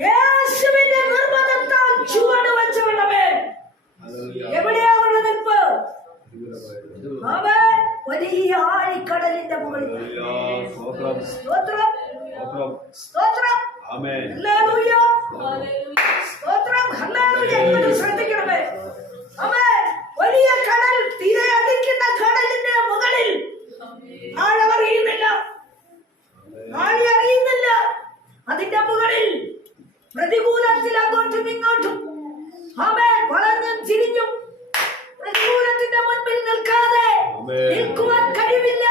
യേശുവിന്റെ നിർബന്ധത്താൽ ചുവട് വെച്ചവണ്ണമേ എവിടെയാ അവരുടെ നിൽപ്പ്? അവൻ വലിയ ആഴിക്കടലിന്റെ മുകളിൽ. സ്തോത്രം. സ്തോത്രം. സ്തോത്രം. ഹല്ലേലൂയ. ശ്രദ്ധിക്കണമേ. അവൻ വലിയ കടൽ തിരയടിക്കുന്ന കടലിന്റെ മുകളിൽ. ആഴമറിയുന്നില്ല. ആഴി അറിയുന്നില്ല അതിന്റെ മുകളിൽ പ്രതികൂലത്തിൽ അങ്ങോട്ടും ഇങ്ങോട്ടും അവൻ വളഞ്ഞും ചിരിഞ്ഞും പ്രതികൂലത്തിന്റെ മുൻപിൽ നിൽക്കാതെ നിൽക്കുവാൻ കഴിവില്ല.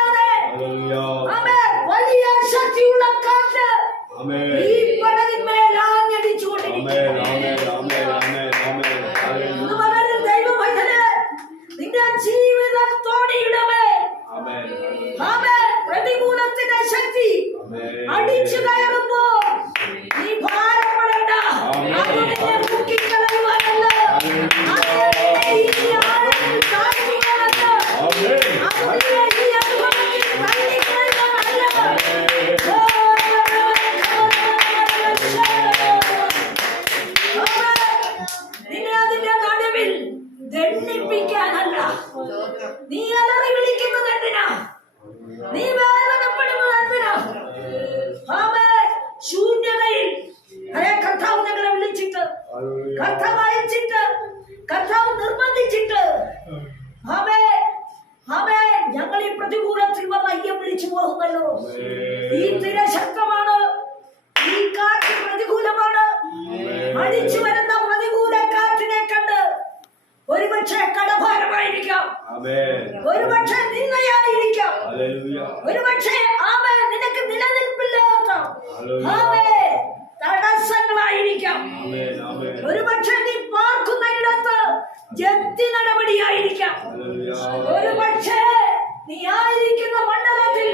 നീ ആയിരിക്കുന്ന മണ്ഡലത്തിൽ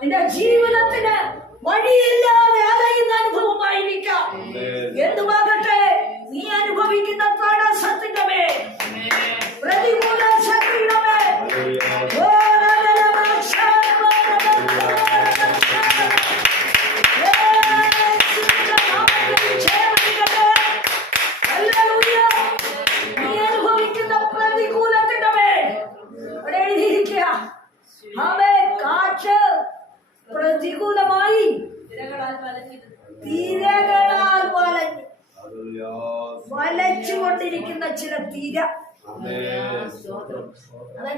നിന്റെ ജീവിതത്തിന് വഴിയില്ല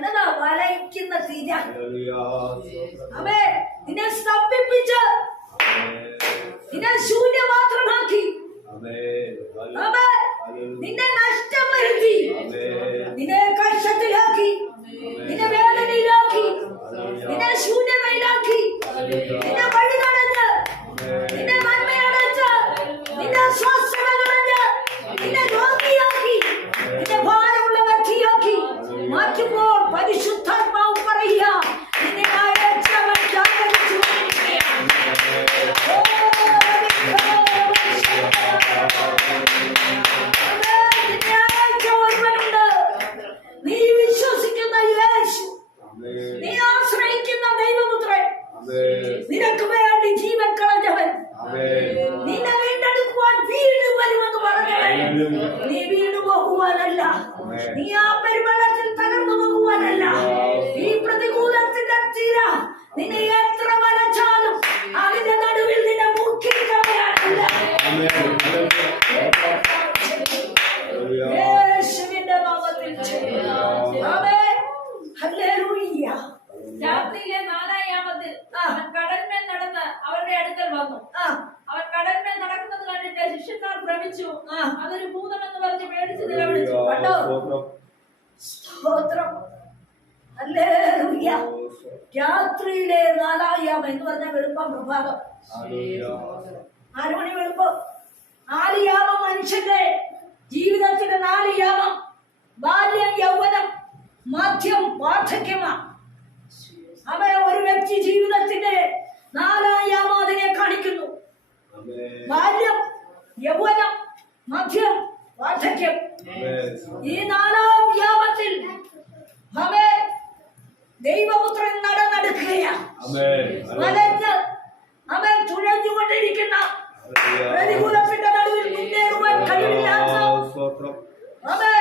എന്നതാ വലയ്ക്കുന്ന തിര? അവേ നിന്നെ സ്തംഭിപ്പിച്ച്. നിന്നെ ശൂന്യമാത്രമാക്കി നിന്നെ നഷ്ടപ്പെടുത്തി. നിന്നെ കഷ്ടത്തിലാക്കി. നിന്നെ വേദനയിലാക്കി. നിന്നെ ശൂന്യതയിലാക്കി. നിന്നെ വഴുതാ Amen. Amen. സ്തോത്രം. രാത്രിയിലെ നാലായാമ എന്ന് പറഞ്ഞ വെളുപ്പം പ്രഭാതം. ആറുമണി വെളുപ്പം. നാലിയാമം മനുഷ്യന്റെ ജീവിതത്തിന്റെ നാലിയാമം. ബാല്യം യൗവനം മാധ്യം വാർദ്ധക്യമാ. അവ ഒരു വ്യക്തി ജീവിതത്തിന്റെ നാലാം അതിനെ കാണിക്കുന്നു. ബാല്യം യൗവനം മധ്യം വാർദ്ധക്യം ഈ നാലാം വ്യാപത്തിൽ അവേ ദൈവപുത്രൻ നടന്നെടുക്കുകയാണ്. വലഞ്ഞ് അവൻ തുഴഞ്ഞുകൊണ്ടിരിക്കുന്ന പ്രതികൂലത്തിന്റെ നടുവിൽ മുന്നേറുവാൻ കഴിവില്ലാത്ത അവൻ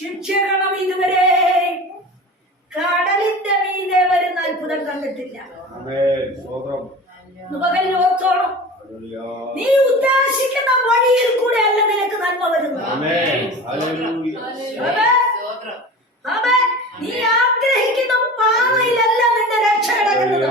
ശിക്ഷിക്കണം ഇതുവരെ. കടലിന്റെ മീനെ വരുന്ന അത്ഭുതം കണ്ടിട്ടില്ല. നീ ഉദ്ദേശിക്കുന്ന വഴിയിൽ കൂടെ അല്ല നിനക്ക് നന്മ വരുന്നത്. നീ ആഗ്രഹിക്കുന്ന പാതയിലല്ല നിന്റെ രക്ഷ കിടക്കുന്നത്.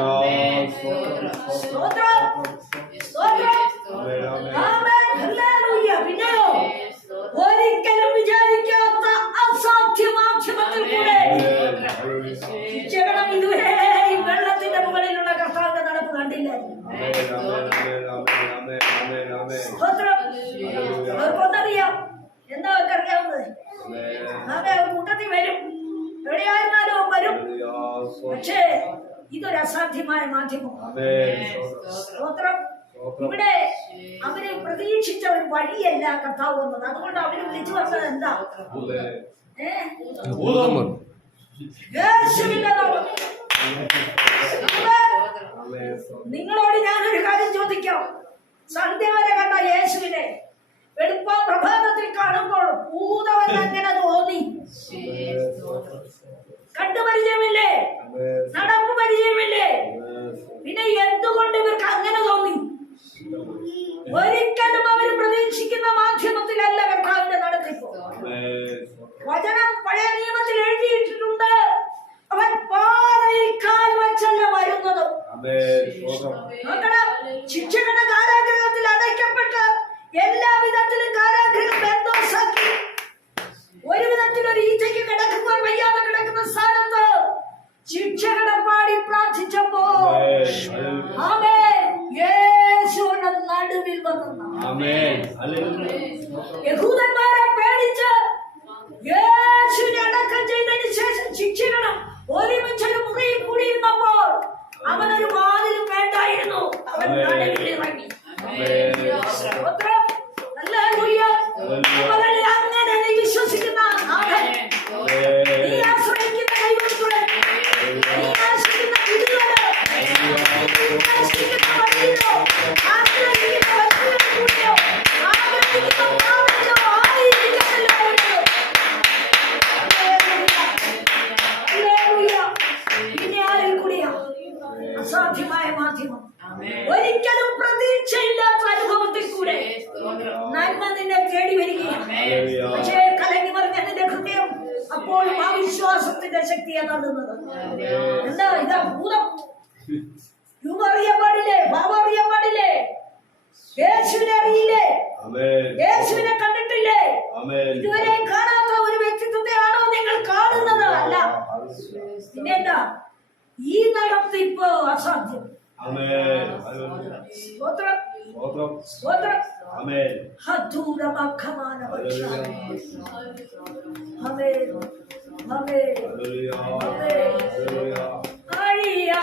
സാധ്യമായ മാധ്യമം. സ്തോത്രം. ഇവിടെ അവർ പ്രതീക്ഷിച്ച ഒരു വഴിയല്ല കർത്താവ് വന്നത്. അതുകൊണ്ട് അവർ വിളിച്ചു വന്നത് എന്താ? നിങ്ങളോട് ഞാനൊരു കാര്യം ചോദിക്കാം. സന്ധ്യ വരെ കണ്ട യേശുവിനെ എടുപ്പ പ്രഭാതത്തിൽ കാണുമ്പോൾ ഭൂതവൻ അങ്ങനെ തോന്നി. കണ്ടുപരിചയമില്ലേ നടപ്പ് പരിചയമില്ലേ? പിന്നെ എന്തുകൊണ്ട് ഇവർക്ക് അങ്ങനെ തോന്നി? ഒരിക്കലും അവർ പ്രതീക്ഷിക്കുന്നു യേശുവിനെ അറിയില്ലേ? യേശുവിനെ കണ്ടിട്ടില്ലേ? ഇതുവരെ കാണാത്ത ഒരു വ്യക്തിത്വത്തെ ആണോ നിങ്ങൾ കാണുന്നത്? അല്ല. പിന്നെന്താ ഈ നടത്ത് ഇപ്പോ അസാധ്യം. അഴിയാ.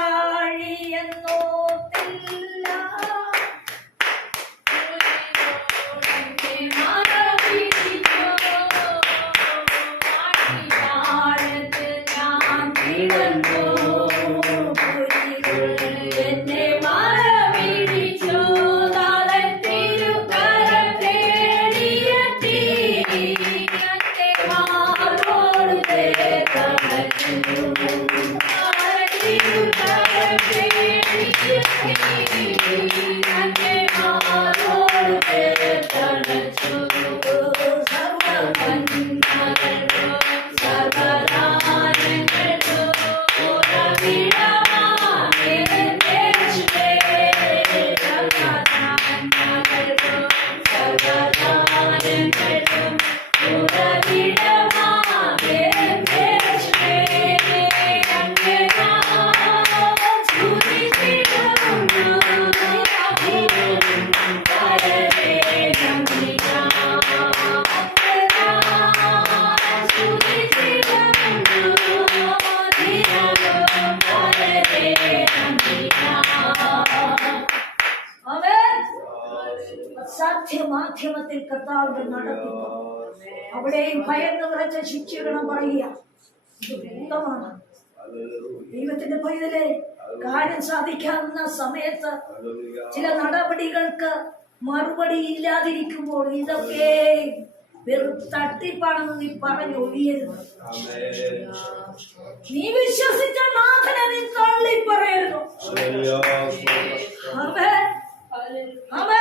കർത്താവിന്റെ നടത്തിപ്പ് അവിടെയും ഭയന്ന് വിറച്ച ശിക്ഷകണം പറയുക. ഇത് ഭൂതമാണ് ദൈവത്തിന്റെ പൈതലെ കാര്യം സാധിക്കാവുന്ന സമയത്ത് ചില നടപടികൾക്ക് മറുപടി ഇല്ലാതിരിക്കുമ്പോൾ ഇതൊക്കെ വെറും തട്ടിപ്പാണെന്ന് നീ പറഞ്ഞു ഒഴിയരുത്. നീ വിശ്വസിച്ച നാഥനെ നീ തള്ളി പറയുന്നു അവൻ ആമേൻ.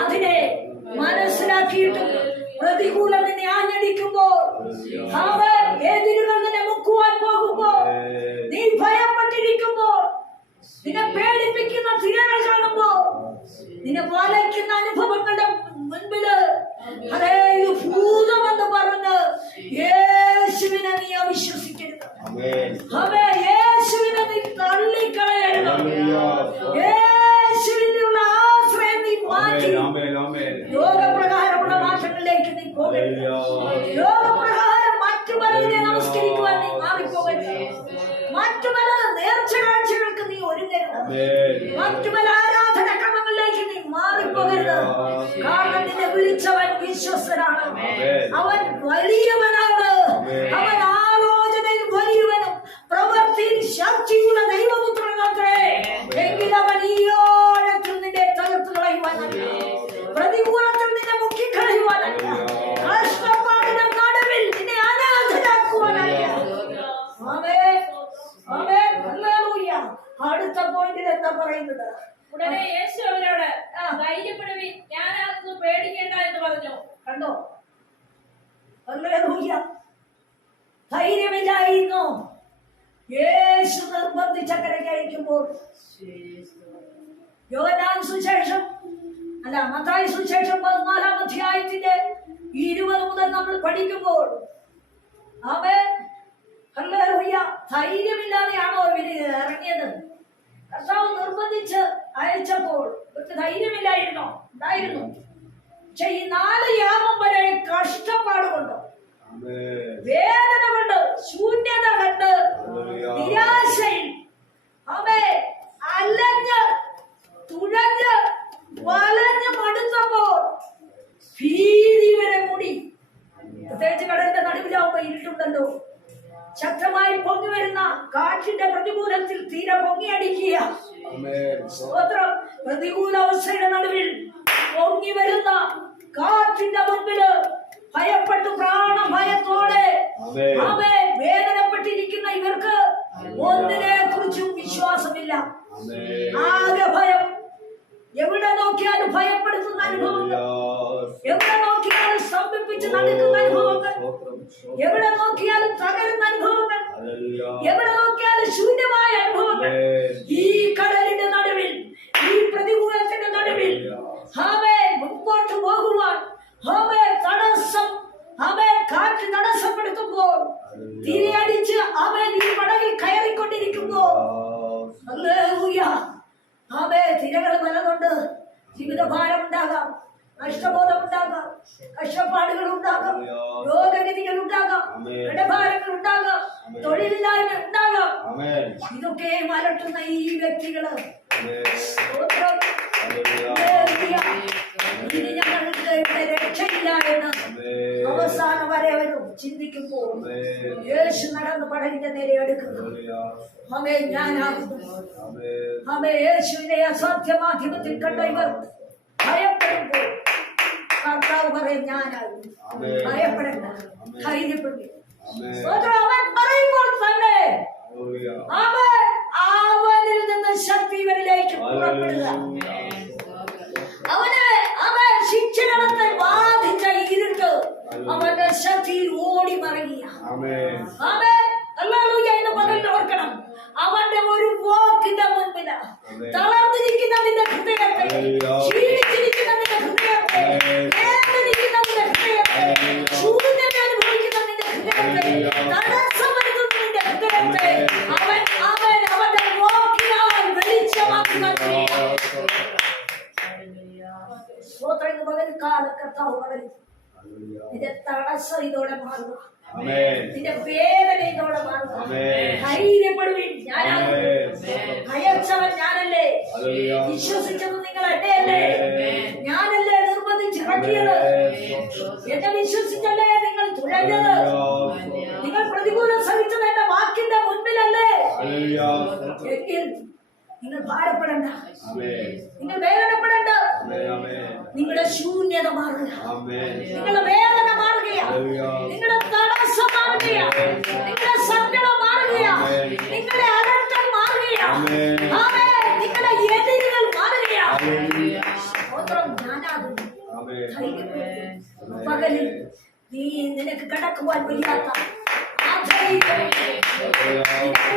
അതിനെ മനസ്സിലാക്കിയിട്ടും വിളിച്ചവൻ വിശ്വസ്തനാണ് അവൻ വലിയവനാണ് അവൻ ആലോചനയിൽ വലിയവനും പ്രവൃത്തിയിൽ ശക്തിയുള്ള ദൈവപുത്രനത്രേ എങ്കിൽ അവൻ ഈ ആഴത്തിൽ നിന്നെ തകർത്ത് കളയുവാനല്ല പ്രതികൂലത്തിൽ നിന്നെ മുക്കിക്കളയുവാനല്ല കഷ്ടപ്പാടിന്റെ നടുവിൽ നിന്നെ അനാഥരാക്കുവാനല്ല ആമേൻ. ആമേൻ. ഹല്ലേലൂയ. അടുത്ത പോയിന്റിൽ എന്താ പറയുന്നത് ഉടനെ യേശു അവരോട് ധൈര്യപ്പെടുവിൻ ഞാനതൊന്നും പേടിക്കേണ്ട എന്ന് പറഞ്ഞു കണ്ടോ ഹല്ലേലൂയ. ധൈര്യമില്ലായിരുന്നു യേശു നിർബന്ധിച്ച കരക്കയക്കുമ്പോൾ സുശേഷം അല്ല മത്തായി സുവിശേഷം പതിനാലാം അധ്യായത്തിന്റെ ഇരുപത് മുതൽ നമ്മൾ പഠിക്കുമ്പോൾ. ധൈര്യമില്ലാതെയാണോ ഇവർ ഇറങ്ങിയത്? കർത്താവ് നിർബന്ധിച്ച് അയച്ചപ്പോൾ ഇവർക്ക് ധൈര്യമില്ലായിരുന്നോ? ഉണ്ടായിരുന്നു. പക്ഷെ ഈ നാല് യാമം വരെ കഷ്ടപ്പാട് കൊണ്ട് വേദന കൊണ്ട് ശൂന്യത കണ്ട് നിരാശയിൽ അവ അലഞ്ഞ് തുഴഞ്ഞ് വലഞ്ഞ് മടുത്തപ്പോൾ ഭീതി വരെ മൂടി. പ്രത്യേകിച്ച് കടലിന്റെ നടുവിലാവുമ്പോ ഇരുട്ടുണ്ടല്ലോ. ശക്തമായി പൊങ്ങി വരുന്ന കാറ്റിന്റെ പ്രതികൂലത്തിൽ തീരെ പൊങ്ങിയടിക്കുക. സ്തോത്രം പ്രതികൂല അവസ്ഥയുടെ നടുവിൽ പൊങ്ങി വരുന്ന കാറ്റിന്റെ മുൻപിൽ ഭയപ്പെട്ട് പ്രാണഭയത്തോടെ അവൻ വേദനപ്പെട്ടിരിക്കുന്ന ഇവർക്ക് ഒന്നിനെ കുറിച്ചും വിശ്വാസമില്ല. ആകെ ഭയം എവിടെ നോക്കിയാലും ഭയപ്പെടുത്തുന്ന അനുഭവങ്ങൾ? എവിടെ നോക്കിയാലും സ്തംഭിപ്പിച്ച് നടക്കുന്ന അനുഭവങ്ങൾ? എവിടെ നോക്കിയാലും തകരുന്ന അനുഭവങ്ങൾ? എവിടെ നോക്കിയാലും ശൂന്യമായ അനുഭവങ്ങൾ? ഈ കടലിന്റെ നടുവിൽ ഈ പ്രതികൂലത്തിന്റെ നടുവിൽ ഹാവേ മുമ്പോട്ട് പോകുവാൻ ഹാവേ തടസ്സം അവൻ കാറ്റ് തടസ്സപ്പെടുത്തുമ്പോൾ തിരിയടിച്ച് അവൻ ഈ പടകിൽ കയറിക്കൊണ്ടിരിക്കുമ്പോൾ ഹല്ലേലൂയ. തിരകൾ പലതുണ്ട് ജീവിതഭാരം ഉണ്ടാകാം നഷ്ടബോധം ഉണ്ടാകാം കഷ്ടപ്പാടുകൾ ഉണ്ടാകാം രോഗഗതികൾ ഉണ്ടാകാം ഇടഭാരങ്ങൾ ഉണ്ടാകാം. തൊഴിലില്ലായ്മ ഉണ്ടാകാം ഇതൊക്കെ അലട്ടുന്ന ഈ വ്യക്തികൾ. ഇനി ഞങ്ങൾക്ക് ഇവിടെ രക്ഷയില്ല എന്ന് അവസാനം വരെ വരും. ചിന്തിക്കുമ്പോൾ യേശു നടന്ന് പടലിന്റെ നേരെ എടുക്കുന്നു അമേ ഞാനാകുന്നു. അമേ യേശുവിനെ അസാധ്യ മാധ്യമത്തിൽ കണ്ട ഇവർ ഭയപ്പെടുമ്പോൾ കർത്താവ് പറയും ഞാനാകുന്നു. ഭയപ്പെടണ്ട. ധൈര്യപ്പെടുക. അവൻ പറയുമ്പോൾ തന്നെ അവൻ അവനിൽ നിന്ന് ശക്തി ഇവരിലേക്ക് പുറപ്പെടുക. ശക്തിയിൽ ഓടി മറങ്ങിയ എന്ന് പകൽ ഓർക്കണം അവന്റെ ഒരു വാക്കിന്റെ മുൻപിൽ. തളർന്നിരിക്കുന്ന നിന്റെ ഹൃദയത്തെ. ക്ഷീണിച്ചിരിക്കുന്ന നിന്റെ ഹൃദയത്തെ. വേദനിക്കുന്ന നിന്റെ ഹൃദയത്തെ. ശൂന്യത അനുഭവിക്കുന്ന നിന്റെ ഹൃദയത്തെ. തടസ്സം വരുത്തുന്ന നിന്റെ ഹൃദയത്തെ. അവൻ അവൻ അവന്റെ വാക്കിനാൽ വെളിച്ചമാക്കി സ്തോത്രം എന്ന് പകൽ കാല കർത്താവ് പറയും നിന്റെ തടസ്സം ഇതോടെ മാറുക നിന്റെ വേദന ഇതോടെ മാറുക ധൈര്യപ്പെടുവിൻ. ഞാനാകുന്നു ആമേൻ. അയച്ചവൻ ഞാനല്ലേ? വിശ്വസിച്ചത് നിങ്ങൾ എന്നെയല്ലേ ഞാനല്ലേ നിർബന്ധിച്ചിറക്കിയത് എന്നെ വിശ്വസിച്ചല്ലേ നിങ്ങൾ തുഴഞ്ഞത്? നിങ്ങൾ പ്രതികൂലം സഹിച്ചത് എന്റെ വാക്കിന്റെ മുൻപിലല്ലേ? എങ്കിൽ നിങ്ങൾ ഭാരപ്പെടണ്ട. നിങ്ങൾ വേദനപ്പെടണ്ട. നിങ്ങളുടെ ശൂന്യത മാറുക നിങ്ങളുടെ വേദന മാറുകയാ നിങ്ങളുടെ തടസ്സം മാറുകയാ നിങ്ങളുടെ സങ്കടം മാറുകയാ നിങ്ങളുടെ അലട്ടൽ മാറുകയാ. നിങ്ങളുടെ എതിരുകൾ മാറുകയാ ഞാനാകുന്നു. പകലിൽ നീ നിനക്ക് കടക്കുവാൻ വയ്യാത്ത ആ ധൈര്യം.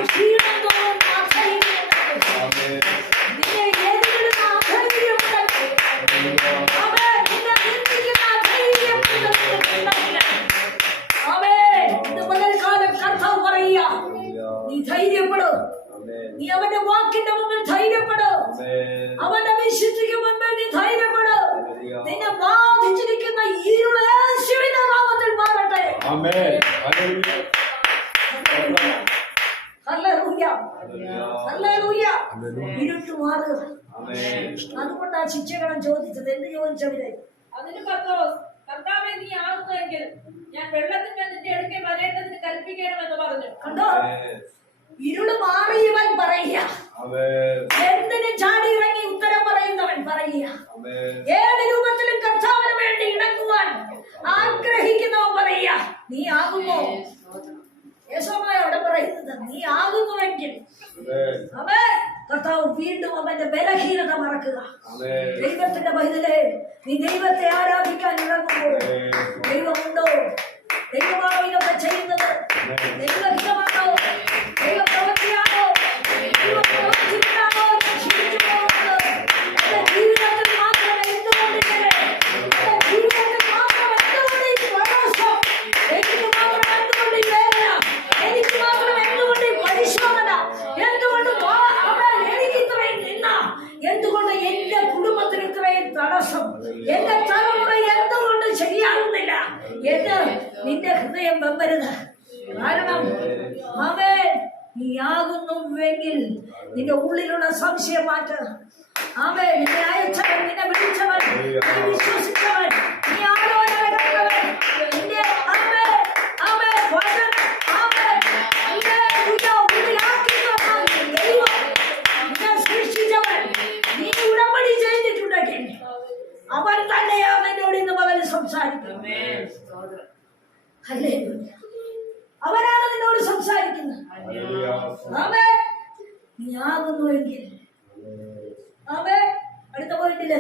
ക്ഷീണം തോന്നുന്ന ആ ധൈര്യം ഉണ്ടാകട്ടെ. ആമേൻ നിന്നെ എതിരിടുന്ന ആ ധൈര്യം ഉണ്ടാകട്ടെ. ആമേൻ. നിന്നെ നിന്ദിക്കുന്ന ആ ധൈര്യം നിങ്ങൾക്ക് ഉണ്ടാകട്ടെ. ആമേൻ. ഇന്ന് പകൽക്കാലം കർത്താവ് പറയുക നീ ധൈര്യപ്പെടും ആമേൻ നീ അവന്റെ വാക്കിന്റെ മുമ്പിൽ ധൈര്യപ്പെടും ആമേൻ അവന്റെ വിശുദ്ധിക്ക് മുൻപിൽ നീ ധൈര്യപ്പെടും നിന്നെ ബാധിച്ചിരിക്കുന്ന ഇരുൾ യേശുവിന്റെ നാമത്തിൽ മാറട്ടെ ആമേൻ ഹല്ലേലൂയ ഹല്ലേലൂയ ഹല്ലേലൂയ ഹല്ലേലൂയ ഇരുട്ട് മാറുക ആമേൻ അതുകൊണ്ടാ ശിക്ഷകണം ചോദിച്ചത് എന്ത് ചോദിച്ചവിടെ അതിന് പത്രോസ് കർത്താവെ നീ ആകുന്നുവെങ്കിൽ ഞാൻ വെള്ളത്തിന്മേൽ നിന്റെ അടുക്കെ വരേണ്ടതിന് കൽപ്പിക്കണമെന്ന് പറഞ്ഞു. കണ്ടോ ഇരുൾ മാറിയവൻ പറയുക ആമേൻ എന്തിന് ചാടി ഇറങ്ങി ഉത്തരം പറയുന്നവൻ പറയുക ആമേൻ ഏത് രൂപത്തിലും കർത്താവിന് വേണ്ടി ഇണങ്ങുവാൻ ആഗ്രഹിക്കുന്നവൻ പറയുക നീ ആകുമോ യേശോമായ അവിടെ പറയുന്നത് നീ ആകുന്നുവെങ്കിൽ ആമേൻ അവൻ കർത്താവ് വീണ്ടും അവന്റെ ബലഹീനത മറക്കുക ആമേൻ ദൈവത്തിന്റെ പൈതലേ നീ ദൈവത്തെ ആരാധിക്കാൻ ഇറങ്ങുമ്പോൾ ദൈവമുണ്ടോ ദൈവമാണോ ഇതൊക്കെ ചെയ്യുന്നത് ദൈവഹിതമാണോ ദൈവപ്രവൃത്തിയാണോ ദൈവപ്രവൃത്തിയിലാണോ ഞാൻ ക്ഷീണിച്ചു പോകുന്നത് എന്റെ ജീവിതത്തിൽ മാത്രം എന്തുകൊണ്ടിങ്ങനെ എന്റെ ജീവിതത്തിൽ മാത്രം എന്തുകൊണ്ട് ഈ പ്രയാസം എനിക്ക് മാത്രം എന്തുകൊണ്ട് ഈ വേദന എനിക്ക് മാത്രം എന്തുകൊണ്ട് ഈ പരിശോധന എന്തുകൊണ്ട് വാ- അവൻ എനിക്ക് ഇത്രയും നിന്ന എന്തുകൊണ്ട് എന്റെ കുടുംബത്തിന് ഇത്രയും തടസ്സം എന്റെ തലമുറ എന്തുകൊണ്ട് ശരിയാകുന്നില്ല എന്ന് നിന്റെ ഹൃദയം വെമ്പരുത് കാരണം അവൻ നീ ആകുന്നുവെങ്കിൽ നിന്റെ സംശയം മാറ്റ് അവൻ നിന്നെ അയച്ചവൻ നിന്നെ വിളിച്ചവൻ നീ വിശ്വസിച്ചവൻ നീ ആലോചന കണ്ടവൻ നിന്റെ അവൻ അവൻ വചനം അവൻ ഹല്ലേലൂയ ഉള്ളിലാക്കി തന്ന ദൈവം. നിന്നെ സൃഷ്ടിച്ചവൻ നീ ഉടമ്പടി ചെയ്തിട്ടുണ്ടെങ്കിൽ അവൻ തന്നെയാണ് എന്നോട് ഇന്ന് പകൽ സംസാരിക്കുന്നത്. ഹല്ലേലൂയ. അവനാണ് നിന്നോട് സംസാരിക്കുന്നത്. ആമേ നീ ആകുന്നുവെങ്കിൽ ആമേ അടുത്ത പോയിന്റിൽ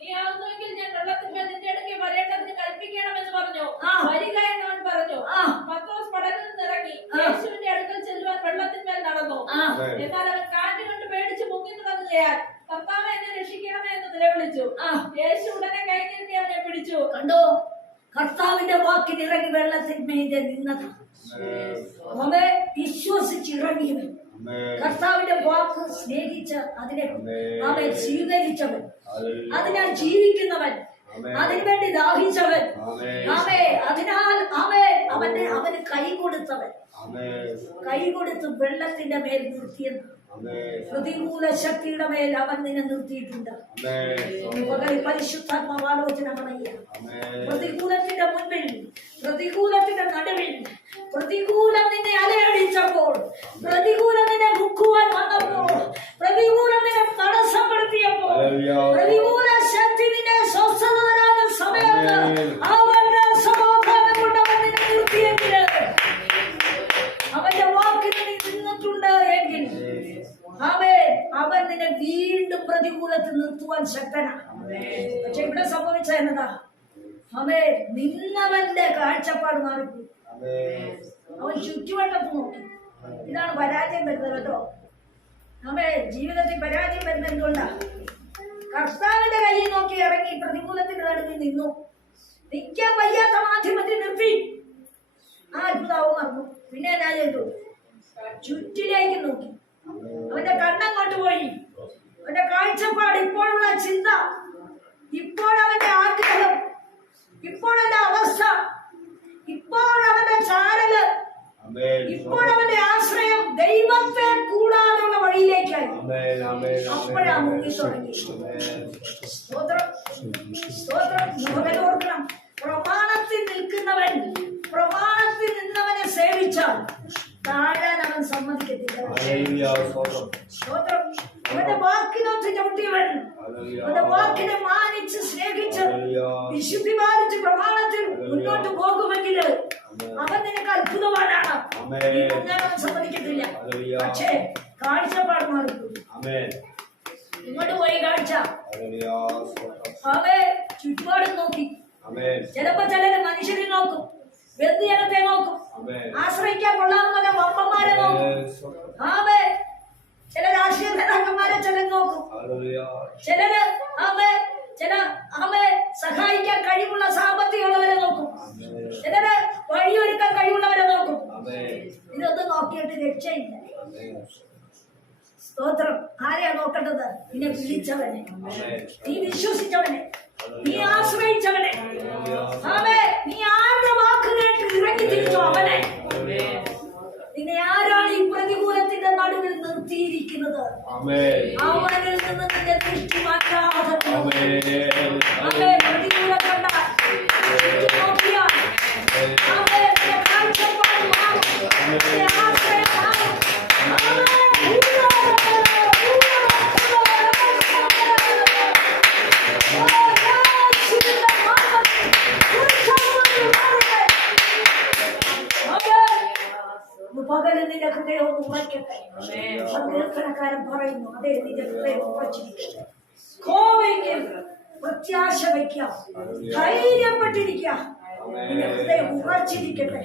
നീ ആകുന്നുവെങ്കിൽ ഞാൻ വെള്ളത്തിന്മേൽ നിന്റെ അടുക്കെ വരേണ്ടതിന് കൽപ്പിക്കണമെന്ന് പറഞ്ഞു ആ. വരിക എന്നവൻ പറഞ്ഞു ആ. പത്രോസ് പടകിൽ നിന്നിറങ്ങി ആ. യേശുവിന്റെ അടുക്കൽ ചെല്ലുവാൻ വെള്ളത്തിന്മേൽ നടന്നു ആ എന്നാൽ അവൻ കാറ്റ് കണ്ട് പേടിച്ച് മുങ്ങി തുടങ്ങുകയാൽ കർത്താവ് എന്നെ രക്ഷിക്കണമേ എന്ന് നിലവിളിച്ചു ആ. യേശു ഉടനെ കൈ നീട്ടി അവനെ പിടിച്ചു കണ്ടോ കർത്താവിന്റെ വാക്കിന് ഇറങ്ങി വെള്ളത്തിന്മീതെ നിന്നത് അവൻ വിശ്വസിച്ചിറങ്ങിയവൻ ആമേൻ കർത്താവിന്റെ വാക്ക് സ്നേഹിച്ച് അതിനെ അവൻ സ്വീകരിച്ചവൻ അതിനാൽ ജീവിക്കുന്നവൻ അതിനുവേണ്ടി ദാഹിച്ചവൻ. അവേ അതിനാൽ അവൻ അവന്റെ അവന് കൈ കൊടുത്തവൻ. കൈ കൊടുത്ത് വെള്ളത്തിന്റെ മേൽ നിർത്തിയെന്ന്. പ്രതികൂല ശക്തിയുടെ മേൽ അവൻ നിന്നെ നിർത്തിയിട്ടുണ്ട്. പകൽ പരിശുദ്ധാത്മാവാലോചന പറയുക ആമേൻ. പ്രതികൂലത്തിന്റെ മുൻപിൽ പ്രതികൂലത്തിന്റെ നടുവിൽ പ്രതികൂലം നിന്നെ അലയടിച്ചപ്പോൾ പ്രതികൂലം നിന്നെ മുക്കുവാൻ വന്നപ്പോൾ പ്രതികൂലം നിന്നെ തടസ്സപ്പെടുത്തിയപ്പോൾ പ്രതികൂല ശക്തി നിന്നെ സ്വസ്ഥത തരാത്ത സമയത്ത് അവന്റെ സമാധാനം കൊണ്ട് അവൻ നിന്നെ നിർത്തിയെങ്കിൽ അവന്റെ വാക്കിന് നീ നിന്നിട്ടുണ്ട് എങ്കിൽ. അവൻ അവൻ നിന്നെ വീണ്ടും പ്രതികൂലത്തിൽ നിർത്തുവാൻ ശക്തനാണ് പക്ഷെ ഇവിടെ സംഭവിച്ച എന്നതാ? അവേ നിന്നവന്റെ കാഴ്ചപ്പാട് മാറിപ്പോയി. അവൻ ചുറ്റുവട്ടത്ത് നോക്കി. ഇതാണ് പരാജയം വരുന്നത് കേട്ടോ. അവേ ജീവിതത്തിൽ പരാജയം വരുന്നത് എന്തുകൊണ്ടാ? കർത്താവിന്റെ കയ്യിൽ നോക്കി ഇറങ്ങി പ്രതികൂലത്തിന് നടുങ്ങി നിന്നു. നിൽക്കാൻ വയ്യാത്ത മാധ്യമത്തിൽ നിർത്തി. ആ അത്ഭുതാവും മറന്നു. പിന്നെ എന്നാ ചെയ്തു. ചുറ്റിലേക്ക് നോക്കി. അവന്റെ കണ്ണങ്ങോട്ട് പോയി. അവന്റെ കാഴ്ചപ്പാട് ഇപ്പോഴുള്ള ചിന്ത ഇപ്പോഴവന്റെ ആഗ്രഹം ഇപ്പോഴവന്റെ അവസ്ഥ ഇപ്പോഴവന്റെ ചാരൽ ആമേൻ. ഇപ്പോഴവന്റെ ആശ്രയം ദൈവത്തെ കൂടാതെയുള്ള വഴിയിലേക്കായി. അപ്പോഴാ മുങ്ങി തുടങ്ങി. സ്തോത്രം സ്തോത്രം. നമുക്ക് ഓർക്കണം. പ്രമാണത്തിൽ നിൽക്കുന്നവൻ പ്രമാണത്തിൽ നിന്നവനെ സേവിച്ചാൽ താഴാൻ അവൻ സമ്മതിക്കത്തില്ല. സ്തോത്രം. അവന്റെ വാക്കിനൊത്ത് ചവിട്ടിയവൻ അവന്റെ വാക്കിനെ മാനിച്ച് സ്നേഹിച്ച് വിശുദ്ധി പാലിച്ച് പ്രമാണത്തിൽ മുന്നോട്ട് പോകുമെങ്കിൽ അവൻ നിനക്ക് അത്ഭുതവാനാണ്. സമ്മതിക്കത്തില്ല. പക്ഷേ കാഴ്ചപ്പാട് മാറിപ്പോയി ഇങ്ങോട്ട് പോയി കാഴ്ച. അവൻ ചുറ്റുപാടും നോക്കി. ചിലപ്പോ ചിലര് മനുഷ്യരെ നോക്കും. ബന്ധുജനത്തെ നോക്കും. ആശ്രയിക്കാൻ കൊള്ളാവുന്ന വമ്പന്മാരെ നോക്കും. ആമേ ചില രാഷ്ട്രീയ നേതാക്കന്മാരെ ചിലർ നോക്കും. ചിലര് ആമേ ചില ആമേ സഹായിക്കാൻ കഴിവുള്ള സാമ്പത്തികമുള്ളവരെ നോക്കും. ചിലര് സ്തോത്രം. ആരെയാ നോക്കേണ്ടത്? നിന്നെ വിളിച്ചവനെ. നീ വിശ്വസിച്ചവനെ. നീ ആശ്രയിച്ചവനെ. ആമേ നീ ആരുടെ വാക്ക് കേട്ട് ഇറങ്ങി തിരിച്ചു അവനെ? നിന്നെ ആരാണ് ഈ പ്രതികൂലത്തിന്റെ നടുവിൽ നിർത്തിയിരിക്കുന്നത്? അവനിൽ നിന്ന് നിന്റെ ദൃഷ്ടി മാറ്റാതെ അവനെ പ്രതികൂലം കണ്ടാൽ നോക്കിയാൽ കാഴ്ചപ്പാട് മാറും നിന്റെ ആശ്രയം മാറും ആമേൻ. ഓ, യേശുവിന്റെ നാമത്തിൽ ഉത്സവം മാറട്ടെ. പകൽ നിന്റെ ഹൃദയം ഉറയ്ക്കട്ടെ സങ്കീർത്തനക്കാരൻ പറയുന്നു അതെ നിന്റെ ഹൃദയം ഉറച്ചിരിക്കട്ടെ കോവയ്ക്കും പ്രത്യാശ വയ്ക്കാം ധൈര്യപ്പെട്ടിരിക്കാം നിന്റെ ഹൃദയം ഉറച്ചിരിക്കട്ടെ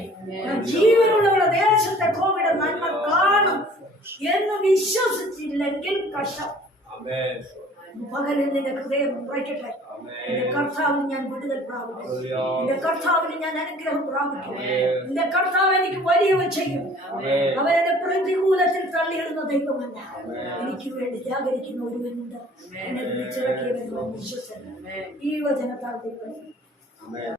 ജീവനുള്ളവരുടെ ദേശത്തെ കോവിഡ് നന്മ കാണും എന്ന് വിശ്വസിച്ചില്ലെങ്കിൽ കഷ്ടം പകലിൽ നിന്റെ ഹൃദയം ഉറയ്ക്കട്ടെ എന്റെ കർത്താവിന് ഞാൻ വിടുതൽ പ്രാപിക്കും. എന്റെ കർത്താവിന് ഞാൻ അനുഗ്രഹം പ്രാപിക്കും. എന്റെ കർത്താവ് എനിക്ക് വലിയവ ചെയ്യും. അവരുടെ പ്രതികൂലത്തിൽ തള്ളിയിടുന്ന ദൈവമല്ല. എനിക്ക് വേണ്ടി ജാഗരിക്കുന്ന ഒരുവനുണ്ട്. എന്നെ വിളിച്ചിറക്കിയവൻ വിശ്വസന. ഈ വചനത്താൽ ദൈവം